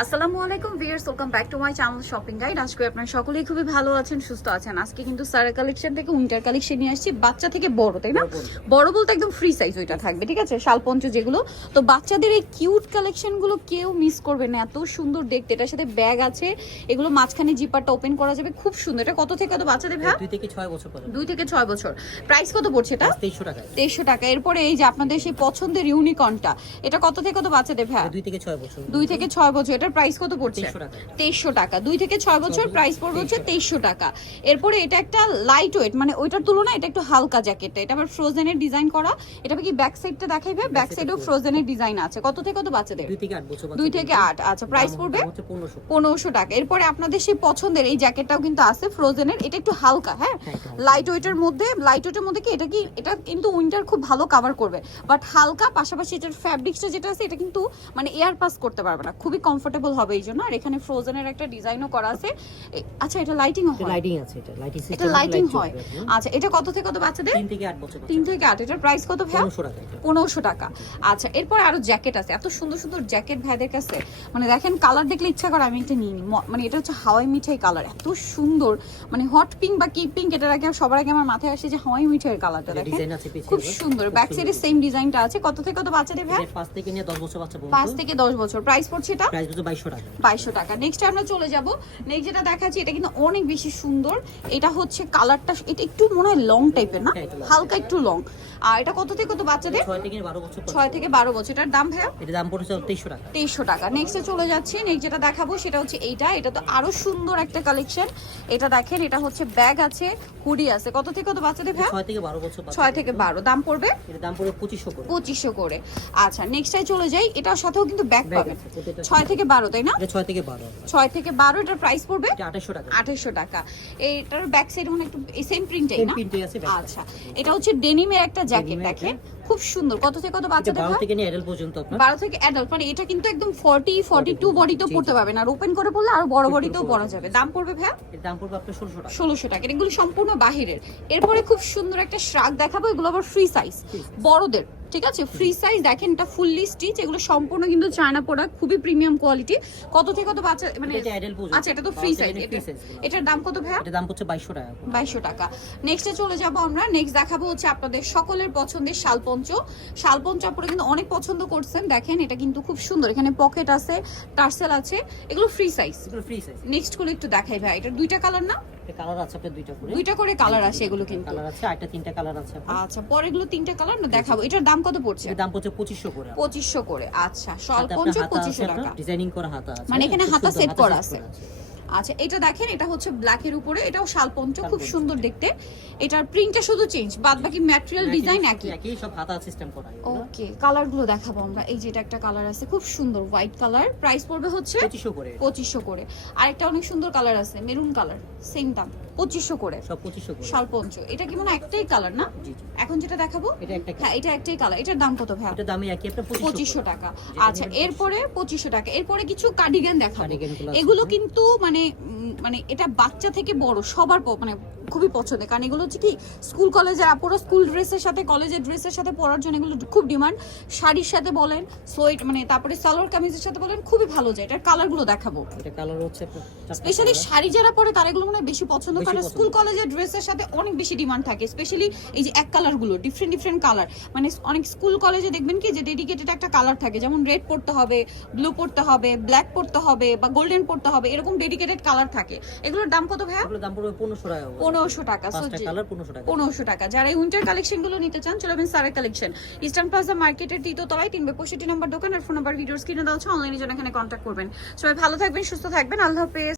আসসালামু আলাইকুম viewers welcome back to my channel shopping guide. আজকে আপনারা সকলেই খুবই ভালো আছেন সুস্থ আছেন। আজকে কিন্তু সারা কালেকশন থেকে উইন্টার কালেকশন নিয়ে আসছি বাচ্চা থেকে বড় তাই না? বড় বলতে। একদম ফ্রি সাইজ ওইটা থাকবে ঠিক আছে? শালপঞ্চ যেগুলো। তো বাচ্চাদের এই কিউট কালেকশনগুলো কেউ মিস করবে না এত সুন্দর দেখতে। এটার সাথে ব্যাগ আছে এগুলো মাঝখানে জিপারটা ওপেন করা যাবে খুব সুন্দর। এটা কত থেকে কত বাচ্চাদের ভাই? দুই থেকে ছয় বছর দুই থেকে ছয় বছর। প্রাইস কত পড়ছে এটা? তেইশশো টাকা। তেইশশো টাকা। এরপরে এই যে আপনাদের সেই পছন্দের ইউনিকর্নটা এটা কত থেকে কত বাচ্চাদের ভাই? দুই থেকে ছয় বছর। দুই থেকে ছয় বছর। এটার প্রাইস কত পড়ছে? তেইশশো টাকা। দুই থেকে ছয় বছর প্রাইস পড়বে হচ্ছে তেইশশো। টাকা। এরপরে এটা একটা লাইট ওয়েট মানে ওইটার তুলনায় এটা একটু হালকা জ্যাকেট এটা আবার ফ্রোজেনের ডিজাইন করা। এটা কি ব্যাক সাইডটা দেখাইবে ব্যাক সাইডেও ফ্রোজেনের ডিজাইন আছে। কত থেকে কত বাচ্চাদের? দুই থেকে আট আচ্ছা প্রাইস পড়বে? পনেরোশো। টাকা। এরপরে আপনাদের সেই পছন্দের এই জ্যাকেটটাও কিন্তু আছে ফ্রোজেনের এটা একটু হালকা হ্যাঁ? হ্যাঁ। লাইট ওয়েটের মধ্যে লাইট ওয়েটের মধ্যে কি এটা কি এটা কিন্তু উইন্টার খুব ভালো কাভার করবে। বাট হালকা পাশাপাশি এটার ফ্যাব্রিক্সটা যেটা আছে এটা কিন্তু মানে এয়ার পাস করতে পারবে না। খুবই কমফোর্টেবল হবে এই জন্য। আর এখানে ফ্রোজেনের একটা ডিজাইনও করা আছে। আচ্ছা এটা লাইটিংও হয়? লাইটিং আছে এটা লাইটিং সিস্টেম এটা লাইটিং হয়। আচ্ছা এটা কত থেকে কত বাচ্চাদের? তিন থেকে আট বছর তিন থেকে আট। এটার প্রাইস কত ভাই পনেরোশো টাকা আচ্ছা এরপর আরও জ্যাকেট আছে। এত সুন্দর সুন্দর জ্যাকেট ভাইদের কাছে মানে দেখেন কালার দেখলে ইচ্ছা করে আমি একটা নিয়ে নিই মানে এটা হচ্ছে হাওয়াই মিঠাই কালার এত সুন্দর মানে হট পিঙ্ক বা কি পিঙ্ক এটার আগে সবার আগে আমার মাথায় আসে যে হাওয়াই মিঠাইয়ের কালারটা দেখেন? ডিজাইন আছে পিছিয়ে খুব সুন্দর। ব্যাক সাইডে সেম ডিজাইনটা আছে। কত থেকে কত বাচ্চাদের ভাই পাঁচ থেকে নিয়ে দশ বছর বাচ্চা পাঁচ পর্যন্ত থেকে দশ বছর। প্রাইস পড়ছে এটা? প্রাইস বাইশশো টাকা। বাইশশো টাকা। নেক্সট আমরা চলে যাব। নেক্সট যেটা দেখাচ্ছি এটা কিন্তু অনেক বেশি সুন্দর। এটা হচ্ছে কালারটা এটা একটু মনে হয় লং টাইপের না? হ্যাঁ, একটু long। হালকা একটু লং আর এটা কত থেকে কত বাচ্চাদের? ছয় থেকে বারো বছর পর্যন্ত। ছয় থেকে বারো বছর। এটার দাম ভাইয়া? এটা দাম পড়েছে তেইশশো টাকা। তেইশশো টাকা। নেক্সটে চলে যাচ্ছি। নেক্সট যেটা দেখাবো সেটা হচ্ছে এইটা। এটা তো আরও সুন্দর একটা কালেকশন এটা দেখেন এটা হচ্ছে ব্যাগ আছে হুডি আছে। কত থেকে কত বাচ্চাদের ভাই ছয় থেকে বারো বছর ছয় থেকে বারো। দাম পড়বে? এটা দাম পড়বে পঁচিশশো করে। পঁচিশশো করে। আচ্ছা নেক্সটে চলে যাই। এটার সাথেও কিন্তু ব্যাগ ব্যাগ পাবেন। ছয় থেকে বারো তাই না? ছয় থেকে বারো। ছয় থেকে বারো এটার প্রাইস পড়বে আঠাশশো টাকা। আঠাশশো টাকা। এইটার ব্যাক সাইড মানে একটু সেম প্রিন্টাই না? side। আচ্ছা। এটা হচ্ছে ডেনিমের একটা জ্যাকেট দেখেন। খুব সুন্দর। কত থেকে কত বাচ্চাদের বারো থেকে নিয়ে অ্যাডাল্ট পর্যন্ত আপনার। বারো থেকে অ্যাডাল্ট মানে এটা কিন্তু একদম ফর্টি ফর্টি টু বডিতেও পড়তে জি। পারবেন। আর ওপেন করে পড়লে আরও বড় বডিতেও করে পরা যাবে। দাম পড়বে ভাইয়া? এর দাম পড়বে আপনার ষোলোশো টাকা। ষোলোশো টাকা। এগুলো সম্পূর্ণ বাহিরের। এরপরে খুব সুন্দর একটা শ্রাক দেখাবো। এগুলো আবার ফ্রি সাইজ বড়দের। ঠিক আছে? ফ্রি সাইজ দেখেন এটা ফুললি স্টিচ এগুলো সম্পূর্ণ কিন্তু চায়না প্রোডাক্ট খুবই প্রিমিয়াম কোয়ালিটি কত থেকে কত বাচ্চা মানে আচ্ছা এটা তো ফ্রি সাইজ। এটার দাম কত ভাইয়া? এটা দাম পড়ছে বাইশশো টাকা। বাইশশো টাকা। নেক্সটে চলে যাব আমরা। নেক্সট দেখাবো হচ্ছে আপনাদের সকলের পছন্দের শালপঞ্চ। শালপঞ্চ আপনারা কিন্তু অনেক পছন্দ করছেন। দেখেন এটা কিন্তু খুব সুন্দর। এখানে পকেট আছে টার্সেল আছে। এগুলো ফ্রি সাইজ এগুলো ফ্রি সাইজ নেক্সট করে একটু দেখাই ভাই এটা দুইটা কালার না কালার আছে আপনার দুইটা করে। দুইটা করে কালার আছে এগুলো কিন্তু। কালার আছে আরেকটা তিনটা কালার আছে আচ্ছা পরে এগুলো তিনটা কালার না দেখাবো। এটার দাম কত পড়ছে? এর দাম পড়ছে পঁচিশশো করে পঁচিশশো করে আচ্ছা। পঁচিশশো আছে টাকা। ডিজাইনিং করা হাতা আছে মানে এখানে হাতা সেট করা আছে। আচ্ছা এটা দেখেন এটা হচ্ছে ব্ল্যাকের উপরে এটাও শালপঞ্চ খুব সুন্দর দেখতে। এটার প্রিন্টটা শুধু চেঞ্জ বাদ বাকি ম্যাটেরিয়াল ডিজাইন একই। একই। সব হাতা সিস্টেম করা ওকে কালারগুলো দেখাবো আমরা। এই যেটা একটা কালার আছে খুব সুন্দর হোয়াইট কালার প্রাইস পড়বে হচ্ছে পঁচিশশো করে। পঁচিশশো করে। আরেকটা অনেক সুন্দর কালার আছে মেরুন কালার সেম দাম পঁচিশশো করে। সব পঁচিশশো করে। শালপঞ্চ এটা কি মনে একটাই কালার না? এখন যেটা দেখাবো? এটা একটা হ্যাঁ এটা একটাই কালার এটার দাম কত ভাই এটা দামই একই আপনার পঁচিশশো পঁচিশশো টাকা। আচ্ছা এরপরে পঁচিশশো টাকা। এরপরে কিছু কার্ডিগান দেখাবো। এগুলো কিন্তু মানে only মানে এটা বাচ্চা থেকে বড় সবার মানে খুবই পছন্দের। কারণ এগুলো হচ্ছে কি স্কুল কলেজের আপুরো স্কুল ড্রেসের সাথে কলেজের ড্রেসের সাথে পরার জন্য এগুলো খুব ডিমান্ড শাড়ির সাথে বলেন সোয়েট মানে তারপরে সালোয়ার কামিজের সাথে বলেন খুবই ভালো যায়। এটার কালারগুলো দেখাবো। এটা কালার হচ্ছে স্পেশালি শাড়ি যারা পরে তারা এগুলো মনে বেশি পছন্দ বেশি করে স্কুল কলেজের ড্রেসের সাথে অনেক বেশি ডিমান্ড থাকে। স্পেশালি এই যে এক কালারগুলো ডিফারেন্ট ডিফারেন্ট কালার মানে অনেক স্কুল কলেজে দেখবেন কি যে ডেডিকেটেড একটা কালার থাকে। যেমন রেড পড়তে হবে ব্লু পড়তে হবে ব্ল্যাক পড়তে হবে বা গোল্ডেন পড়তে হবে এরকম ডেডিকেটেড কালার থাকে। এগুলোর দাম কত ভাইয়া? এগুলোর দাম পড়বে পনেরোশো টাকা করে। পনেরোশো টাকা। So, পাঁচটা যে- কালার পনেরোশো টাকা। পনেরোশো টাকা। যারা এই উইন্টার কালেকশনগুলো নিতে চান চলে যাবেন সারা কালেকশন ইস্টার্ন প্লাজা মার্কেটের দ্বিতীয় তলায় তিন পঁয়ষট্টি নম্বর দোকান আর ফোন নাম্বার ভিডিও স্ক্রিনে দেওয়া আছে। অনলাইনে জন্য এখানে কন্ট্যাক্ট করবেন। সবাই ভালো থাকবেন সুস্থ থাকবেন। আল্লাহ হাফেজ।